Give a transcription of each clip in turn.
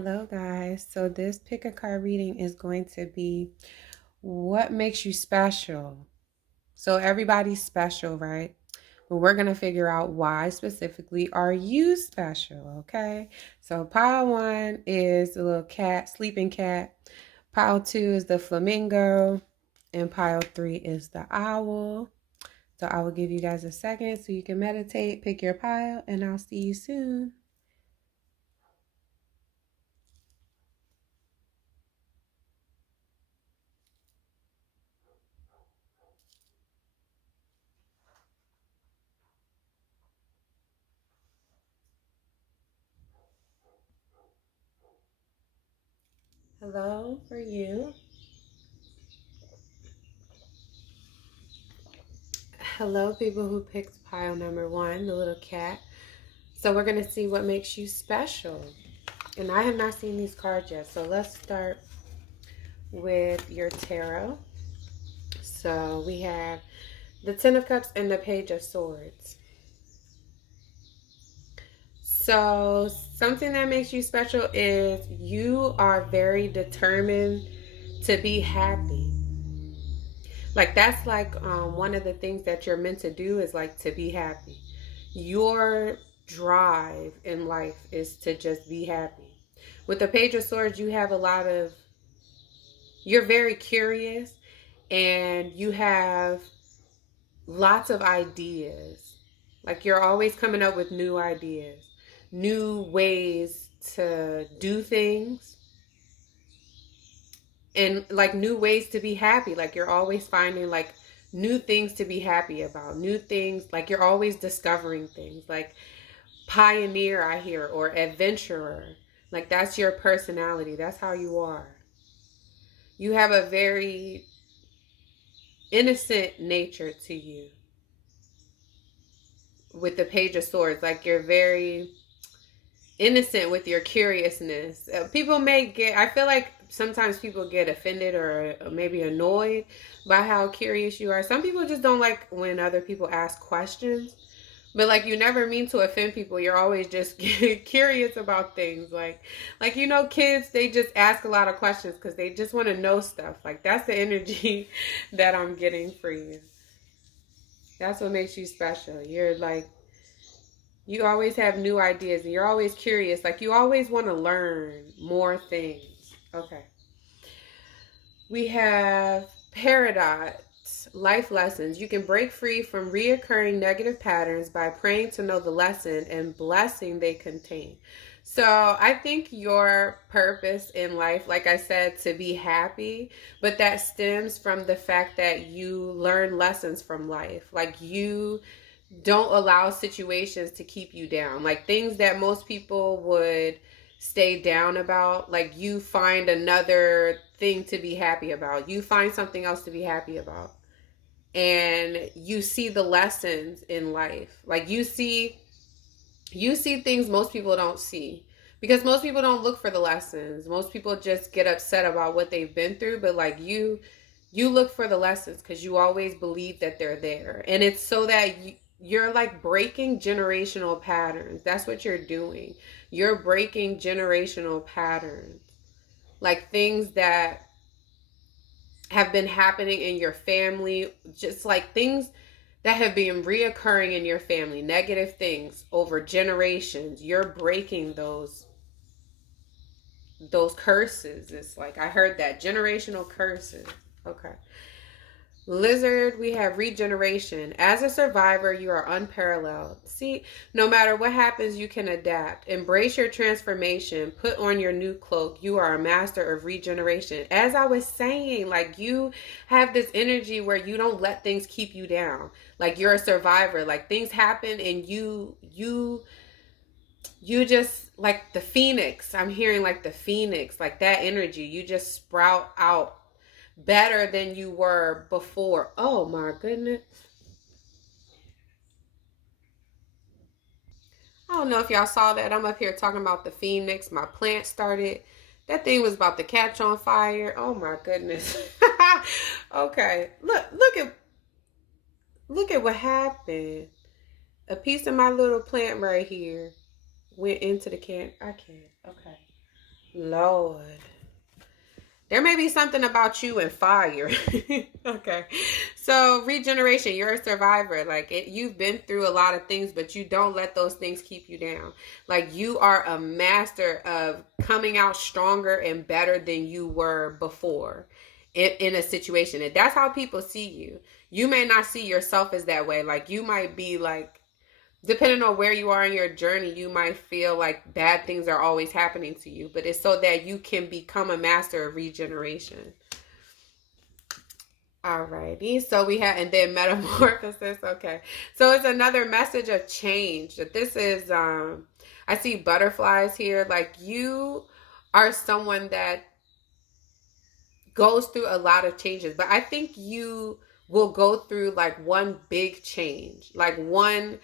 Hello guys. So this pick a card reading is going to be what makes you special. So everybody's special, right? But we're going to figure out why specifically are you special, okay? So pile 1 is the little cat, sleeping cat. Pile 2 is the flamingo. And pile 3 is the owl. So I will give you guys a second so you can meditate, pick your pile, and I'll see you soon. Hello for you. Hello, people who picked pile number 1, the little cat. So we're going to see what makes you special. And I have not seen these cards yet. So let's start with your tarot. So we have the Ten of Cups and the Page of Swords. So something that makes you special is you are very determined to be happy. Like that's like one of the things that you're meant to do is like to be happy. Your drive in life is to just be happy. With the Page of Swords, you have you're very curious and you have lots of ideas. Like you're always coming up with new ideas, new ways to do things, and like new ways to be happy. Like you're always finding like new things to be happy about, new things. Like you're always discovering things like pioneer, I hear, or adventurer. Like that's your personality. That's how you are. You have a very innocent nature to you with the Page of Swords. Like you're very innocent with your curiousness. People may get, I feel like sometimes people get offended or maybe annoyed by how curious you are. Some people just don't like when other people ask questions. But like you never mean to offend people. You're always just curious about things. Like you know, kids, they just ask a lot of questions because they just want to know stuff. Like that's the energy that I'm getting for you. That's what makes you special. You're like, you always have new ideas and you're always curious. Like you always want to learn more things. Okay. We have Paradox, life lessons. You can break free from reoccurring negative patterns by praying to know the lesson and blessing they contain. So I think your purpose in life, like I said, to be happy, but that stems from the fact that you learn lessons from life. Like you don't allow situations to keep you down. Like things that most people would stay down about, like you find another thing to be happy about. You find something else to be happy about. And you see the lessons in life. Like you see things most people don't see. Because most people don't look for the lessons. Most people just get upset about what they've been through, but like you look for the lessons because you always believe that they're there. And it's so that you're like breaking generational patterns. That's what you're doing. You're breaking generational patterns. Like things that have been happening in your family, just like things that have been reoccurring in your family, negative things over generations. You're breaking those curses. It's like, I heard that, generational curses. Okay. Lizard, we have regeneration. As a survivor, you are unparalleled. See, no matter what happens, you can adapt. Embrace your transformation. Put on your new cloak. You are a master of regeneration. As I was saying, like you have this energy where you don't let things keep you down. Like you're a survivor. Like things happen and you just like the phoenix. I'm hearing like the phoenix, like that energy. You just sprout out better than you were before. Oh my goodness. I don't know if y'all saw that. I'm up here talking about the phoenix. My plant started. That thing was about to catch on fire. Oh my goodness. Okay. Look at what happened. A piece of my little plant right here went into the can. I can't. Okay. Lord. There may be something about you and fire. Okay. So regeneration, you're a survivor. Like you've been through a lot of things, but you don't let those things keep you down. Like you are a master of coming out stronger and better than you were before in a situation. And that's how people see you. You may not see yourself as that way. Like you might be like, depending on where you are in your journey, you might feel like bad things are always happening to you, but it's so that you can become a master of regeneration. Alrighty, so we have, and then metamorphosis. Okay, so it's another message of change. That this is, I see butterflies here. Like you are someone that goes through a lot of changes, but I think you will go through like one big change, like one.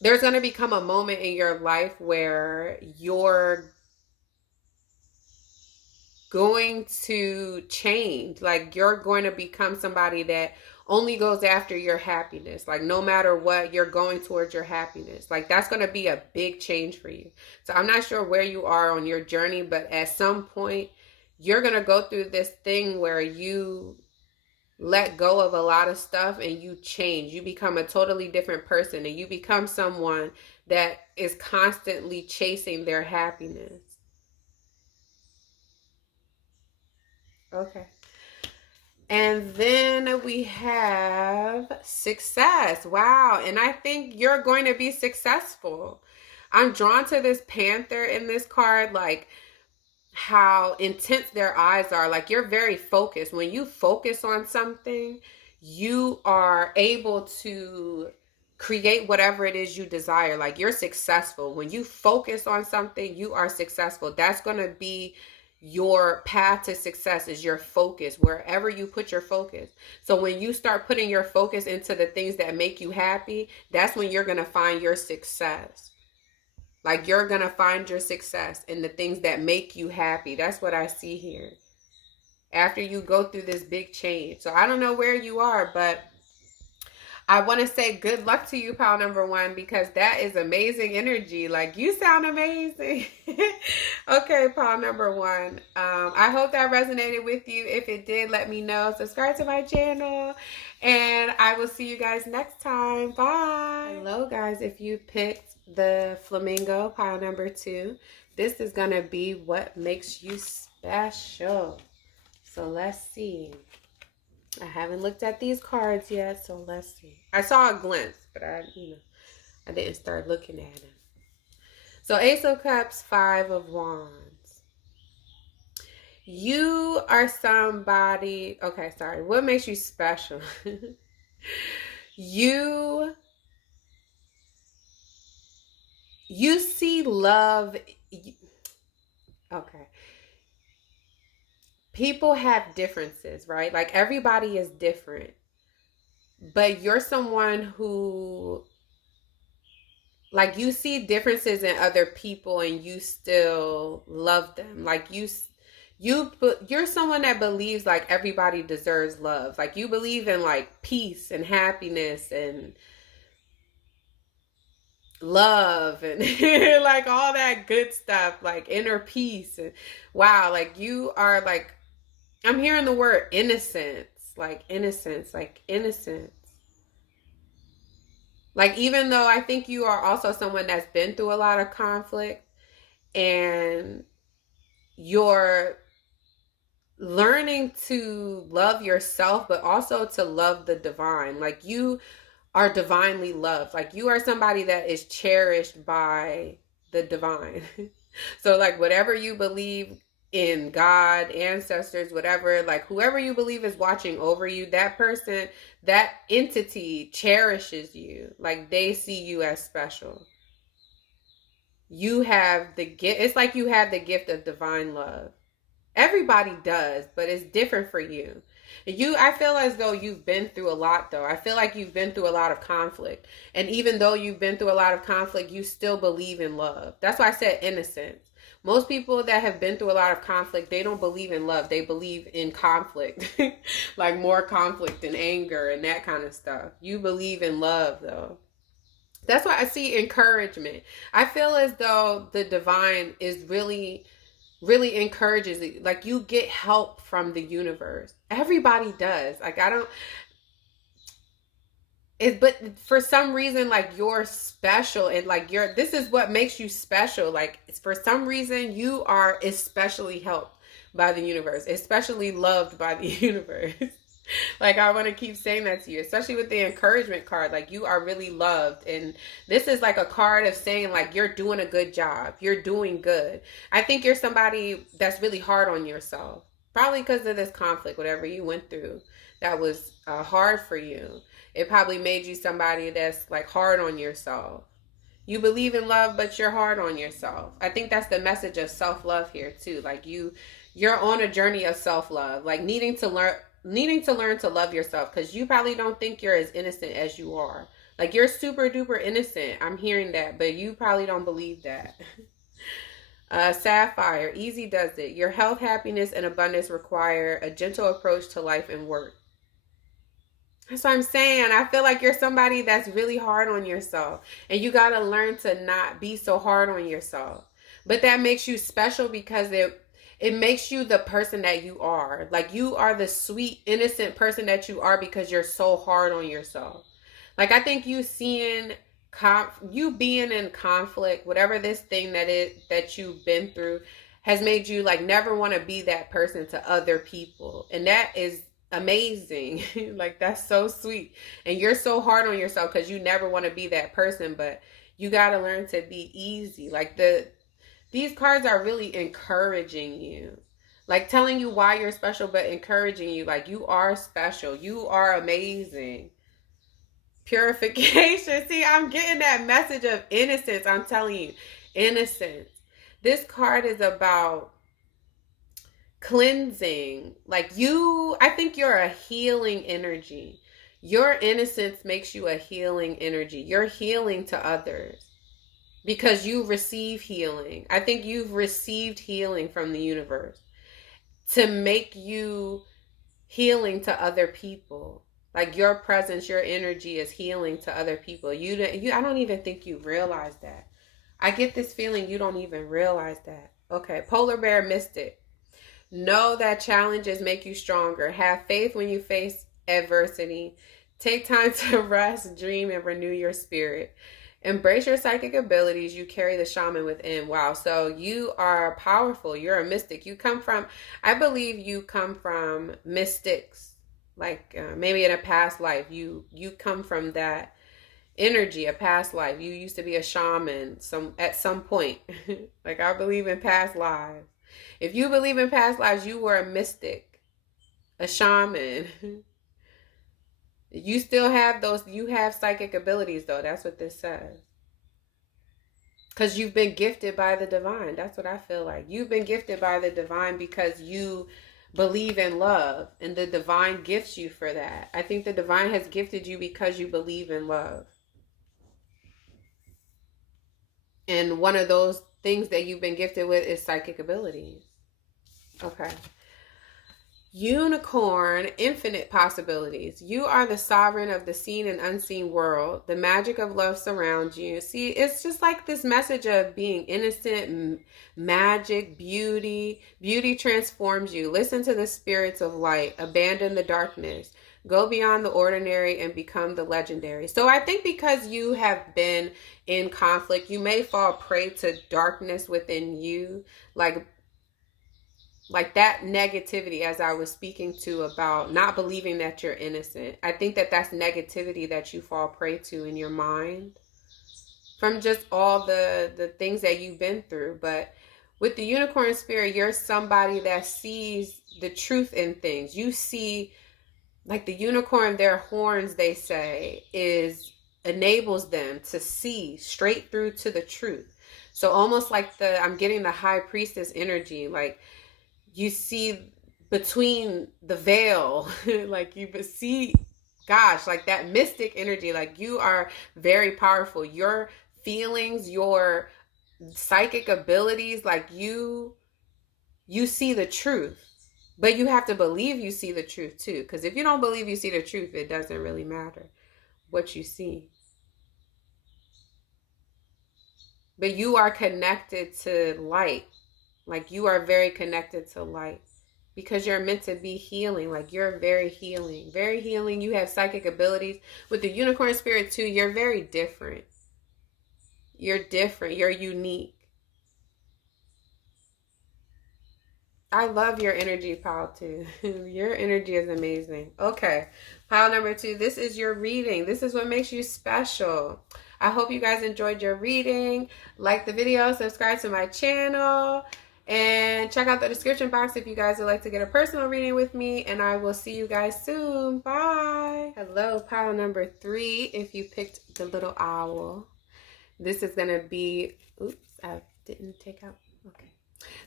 There's going to become a moment in your life where you're going to change. Like you're going to become somebody that only goes after your happiness. Like no matter what, you're going towards your happiness. Like that's going to be a big change for you. So I'm not sure where you are on your journey, but at some point you're going to go through this thing where you let go of a lot of stuff and you change. You become a totally different person and you become someone that is constantly chasing their happiness. Okay. And then we have success. Wow. And I think you're going to be successful. I'm drawn to this panther in this card, like how intense their eyes are. Like you're very focused. When you focus on something, you are able to create whatever it is you desire. Like you're successful. When you focus on something, you are successful. That's going to be your path to success, is your focus, wherever you put your focus. So when you start putting your focus into the things that make you happy, that's when you're going to find your success. Like you're going to find your success in the things that make you happy. That's what I see here. After you go through this big change. So I don't know where you are, but I want to say good luck to you, pile number one, because that is amazing energy. Like you sound amazing. Okay, pile number one. I hope that resonated with you. If it did, let me know. Subscribe to my channel and I will see you guys next time. Bye. Hello guys. If you picked the Flamingo, pile number two, this is going to be what makes you special. So let's see. I haven't looked at these cards yet, so let's see. I saw a glimpse, but I didn't start looking at them. So Ace of Cups, Five of Wands. You are somebody, okay, sorry. What makes you special? You see love. Okay. People have differences, right? Like everybody is different, but you're someone who, like, you see differences in other people and you still love them. Like you're someone that believes like everybody deserves love. Like you believe in like peace and happiness and love and like all that good stuff, like inner peace. And wow, like you are like, I'm hearing the word innocence, like innocence, like innocence. Like, even though I think you are also someone that's been through a lot of conflict and you're learning to love yourself, but also to love the divine. Like you are divinely loved. Like you are somebody that is cherished by the divine. So like whatever you believe in, God, ancestors, whatever, like whoever you believe is watching over you, that person, that entity cherishes you. Like they see you as special. You have the gift. It's like you have the gift of divine love. Everybody does, but it's different for you. I feel as though you've been through a lot, though. I feel like you've been through a lot of conflict. And even though you've been through a lot of conflict, you still believe in love. That's why I said innocence. Most people that have been through a lot of conflict, they don't believe in love. They believe in conflict. Like more conflict and anger and that kind of stuff. You believe in love, though. That's why I see encouragement. I feel as though the divine is really, really encourages it. Like, you get help from the universe. Everybody does. Like, I don't, but for some reason, like, you're special, and like, this is what makes you special. Like, for some reason, you are especially helped by the universe, especially loved by the universe. Like, I want to keep saying that to you, especially with the encouragement card. Like, you are really loved, and this is like a card of saying, like, you're doing a good job, you're doing good. I think you're somebody that's really hard on yourself, probably because of this conflict, whatever you went through that was hard for you. It probably made you somebody that's like hard on yourself. You believe in love, but you're hard on yourself. I think that's the message of self-love here too. Like, you're on a journey of self-love, like needing to learn to love yourself, because you probably don't think you're as innocent as you are. Like, you're super duper innocent. I'm hearing that, but you probably don't believe that. Sapphire, easy does it. Your health, happiness, and abundance require a gentle approach to life and work. That's what I'm saying. I feel like you're somebody that's really hard on yourself, and you got to learn to not be so hard on yourself. But that makes you special, because it makes you the person that you are. Like, you are the sweet, innocent person that you are because you're so hard on yourself. Like, I think you being in conflict, whatever this thing that you've been through, has made you like never want to be that person to other people. And that is amazing. Like, that's so sweet. And you're so hard on yourself because you never want to be that person, but you got to learn to be easy. Like, these cards are really encouraging you, like telling you why you're special, but encouraging you. Like, you are special, you are amazing. Purification. See, I'm getting that message of innocence. I'm telling you, innocence. This card is about cleansing. Like, I think you're a healing energy. Your innocence makes you a healing energy. You're healing to others because you receive healing. I think you've received healing from the universe to make you healing to other people. Like, your presence, your energy is healing to other people. I don't even think you realize that. I get this feeling you don't even realize that. Okay, Polar Bear Mystic. Know that challenges make you stronger. Have faith when you face adversity. Take time to rest, dream, and renew your spirit. Embrace your psychic abilities. You carry the shaman within. Wow. So you are powerful. You're a mystic. I believe you come from mystics. Like, maybe in a past life, you come from that energy, a past life. You used to be a shaman at some point. Like, I believe in past lives. If you believe in past lives, you were a mystic, a shaman. You still have you have psychic abilities, though. That's what this says. Because you've been gifted by the divine. That's what I feel like. You've been gifted by the divine because you believe in love, and the divine gifts you for that. I think the divine has gifted you because you believe in love. And one of those things that you've been gifted with is psychic abilities. Okay. Unicorn, infinite possibilities. You are the sovereign of the seen and unseen world. The magic of love surrounds you. See, it's just like this message of being innocent, magic, beauty. Beauty transforms you. Listen to the spirits of light. Abandon the darkness. Go beyond the ordinary and become the legendary. So I think because you have been in conflict, you may fall prey to darkness within you. Like that negativity, as I was speaking to about not believing that you're innocent. I think that that's negativity that you fall prey to in your mind from just all the things that you've been through. But with the unicorn spirit, you're somebody that sees the truth in things. You see, like, the unicorn, their horns, they say, enables them to see straight through to the truth. So almost like I'm getting the high priestess energy, like, you see between the veil, like, you see, gosh, like that mystic energy. Like, you are very powerful. Your feelings, your psychic abilities, like, you see the truth, but you have to believe you see the truth too. Because if you don't believe you see the truth, it doesn't really matter what you see. But you are connected to light. Like you are very connected to light. Because you're meant to be healing. Like you're very healing. Very healing. You have psychic abilities. With the unicorn spirit too, you're very different. You're different. You're unique. I love your energy, pile 2. Your energy is amazing. Okay, pile number 2. This is your reading. This is what makes you special. I hope you guys enjoyed your reading. Like the video, subscribe to my channel, and check out the description box if you guys would like to get a personal reading with me. And I will see you guys soon. Bye. Hello, pile number 3. If you picked the little owl, this is going to be... Oops, I didn't take out... Okay.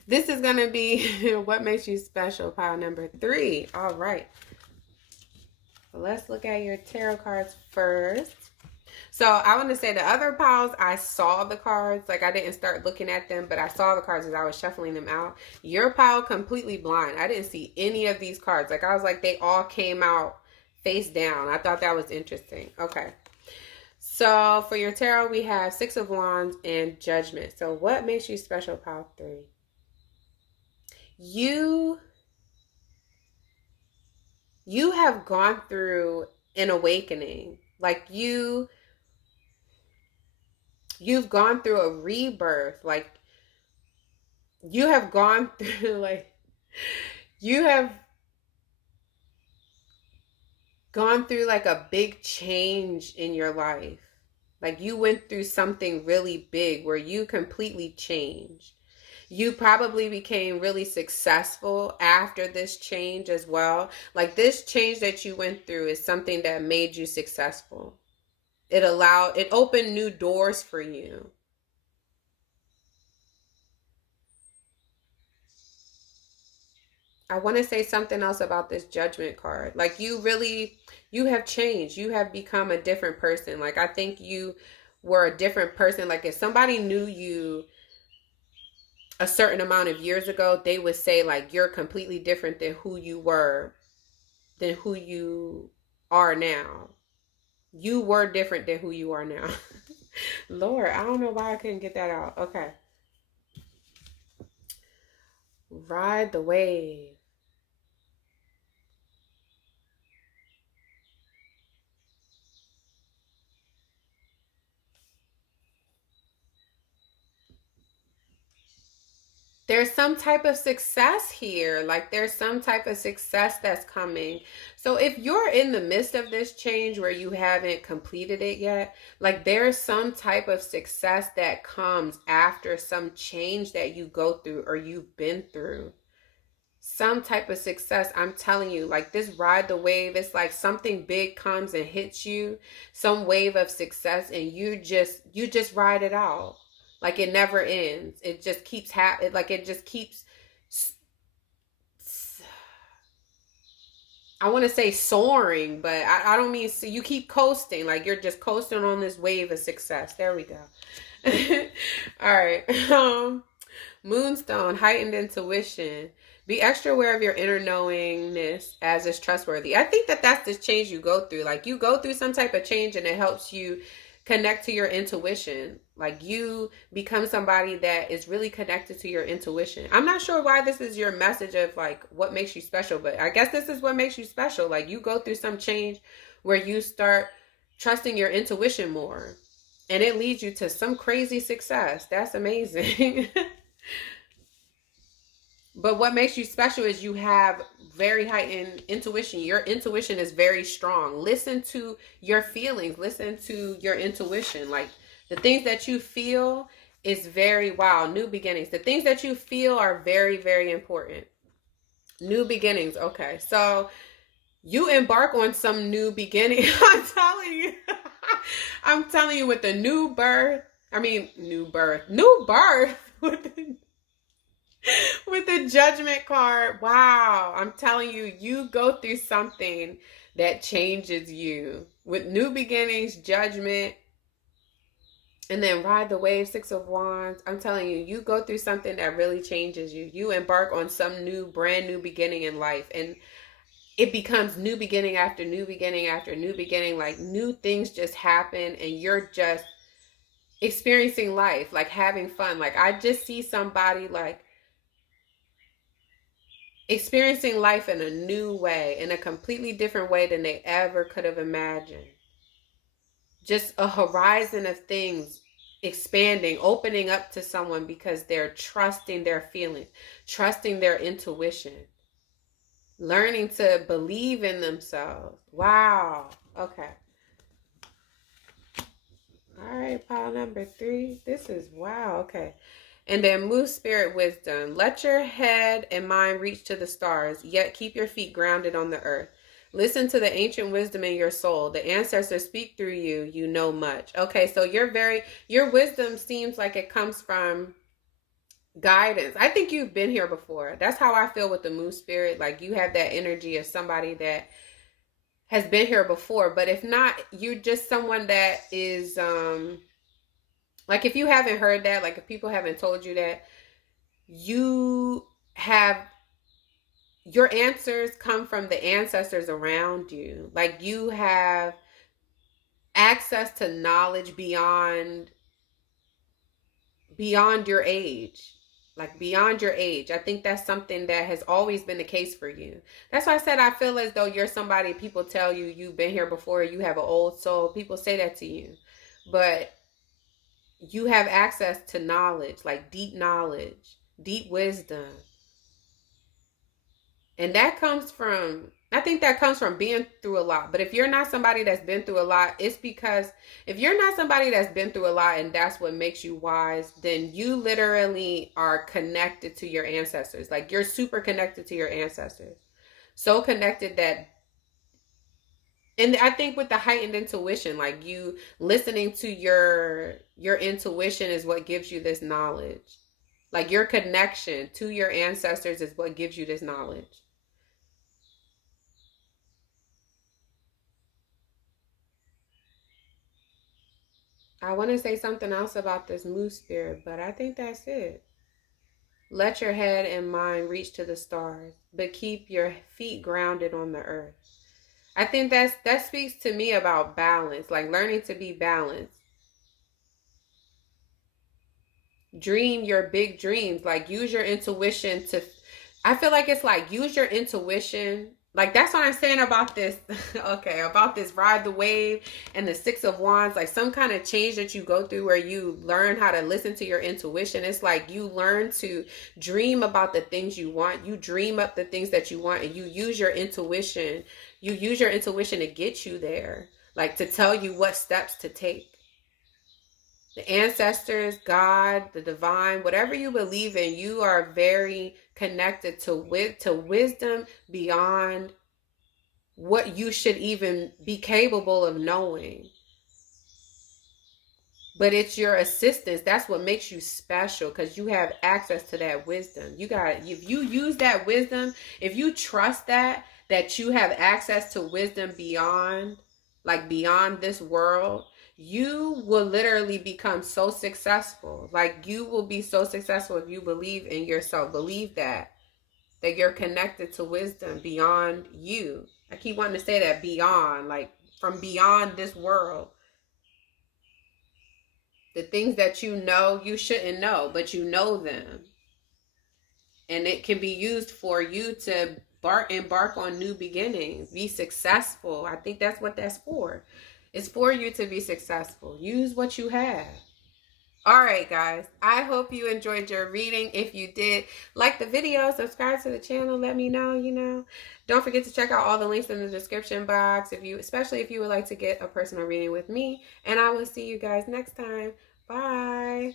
This is going to be what makes you special, pile number 3. All right. Let's look at your tarot cards first. So I want to say the other piles, I saw the cards. Like I didn't start looking at them, but I saw the cards as I was shuffling them out. Your pile, completely blind. I didn't see any of these cards. Like I was like, they all came out face down. I thought that was interesting. Okay. So for your tarot, we have 6 of Wands and Judgment. So what makes you special, pile 3? You have gone through an awakening. Like you've gone through a rebirth. Like you have gone through, like you have gone through like a big change in your life. Like you went through something really big where you completely changed. You probably became really successful after this change as well. Like this change that you went through is something that made you successful. It opened new doors for you. I want to say something else about this Judgment card. Like you have changed. You have become a different person. Like I think you were a different person. Like if somebody knew you a certain amount of years ago, they would say like you're completely different than who you were, than who you are now. You were different than who you are now. Lord, I don't know why I couldn't get that out. Okay. Ride the wave. There's some type of success here. Like there's some type of success that's coming. So if you're in the midst of this change where you haven't completed it yet, like there's some type of success that comes after some change that you go through or you've been through. Some type of success. I'm telling you, like this ride the wave, it's like something big comes and hits you, some wave of success, and you just ride it out. Like it never ends. It just keeps happening. Like it just keeps, I want to say soaring, but I don't mean, so you keep coasting. Like you're just coasting on this wave of success. There we go. All right. Moonstone, heightened intuition. Be extra aware of your inner knowingness as is trustworthy. I think that that's this change you go through. Like you go through some type of change and it helps you connect to your intuition. Like you become somebody that is really connected to your intuition. I'm not sure why this is your message of like what makes you special, but I guess this is what makes you special. Like you go through some change where you start trusting your intuition more and it leads you to some crazy success. That's amazing. But what makes you special is you have very heightened intuition. Your intuition is very strong. Listen to your feelings. Listen to your intuition. Like the things that you feel is very, wow, new beginnings. The things that you feel are very, very important. New beginnings. Okay. So you embark on some new beginning. I'm telling you. I'm telling you with the new birth. With the Judgment card. Wow. I'm telling you, you go through something that changes you. With new beginnings, Judgment, and then ride the wave, 6 of Wands. I'm telling you, you go through something that really changes you. You embark on some new, brand new beginning in life. And it becomes new beginning after new beginning after new beginning. Like new things just happen and you're just experiencing life, like having fun. Like I just see somebody like experiencing life in a new way, in a completely different way than they ever could have imagined. Just a horizon of things expanding, opening up to someone because they're trusting their feelings, trusting their intuition, learning to believe in themselves. Wow. Okay. All right, pile number 3. This is wow. Okay. And then move spirit wisdom. Let your head and mind reach to the stars, yet keep your feet grounded on the earth. Listen to the ancient wisdom in your soul. The ancestors speak through you. You know much. Okay, so your wisdom seems like it comes from guidance. I think you've been here before. That's how I feel with the move spirit. Like you have that energy of somebody that has been here before. But if not, you're just someone that is like if you haven't heard that, like if people haven't told you that, you have your answers come from the ancestors around you. Like you have access to knowledge beyond your age. Like beyond your age. I think that's something that has always been the case for you. That's why I said I feel as though you're somebody people tell you you've been here before, you have an old soul. People say that to you. But you have access to knowledge, like deep knowledge, deep wisdom. And that comes from, I think that comes from being through a lot. But if you're not somebody that's been through a lot, it's because if you're not somebody that's been through a lot and that's what makes you wise, then you literally are connected to your ancestors. Like you're super connected to your ancestors. So connected that, and I think with the heightened intuition, like you listening to your intuition is what gives you this knowledge. Like your connection to your ancestors is what gives you this knowledge. I want to say something else about this moose spirit, but I think that's it. Let your head and mind reach to the stars, but keep your feet grounded on the earth. I think that speaks to me about balance, like learning to be balanced. Dream your big dreams, like use your intuition to, I feel like it's like use your intuition. Like that's what I'm saying about this. Okay, about this ride the wave and the 6 of wands, like some kind of change that you go through where you learn how to listen to your intuition. It's like you learn to dream about the things you want. You dream up the things that you want and you use your intuition. You use your intuition to get you there, like to tell you what steps to take. The ancestors, God, the divine, whatever you believe in, you are very connected to wisdom beyond what you should even be capable of knowing. But it's your assistance. That's what makes you special, because you have access to that wisdom. If you use that wisdom, if you trust that you have access to wisdom beyond this world, you will literally become so successful. Like you will be so successful if you believe in yourself. Believe that you're connected to wisdom beyond you. I keep wanting to say that, beyond, like from beyond this world. The things that you know you shouldn't know, but you know them. And it can be used for you to embark on new beginnings, be successful. I think that's what that's for. It's for you to be successful. Use what you have. All right, guys. I hope you enjoyed your reading. If you did, like the video, subscribe to the channel. Let me know, Don't forget to check out all the links in the description box, especially if you would like to get a personal reading with me. And I will see you guys next time. Bye.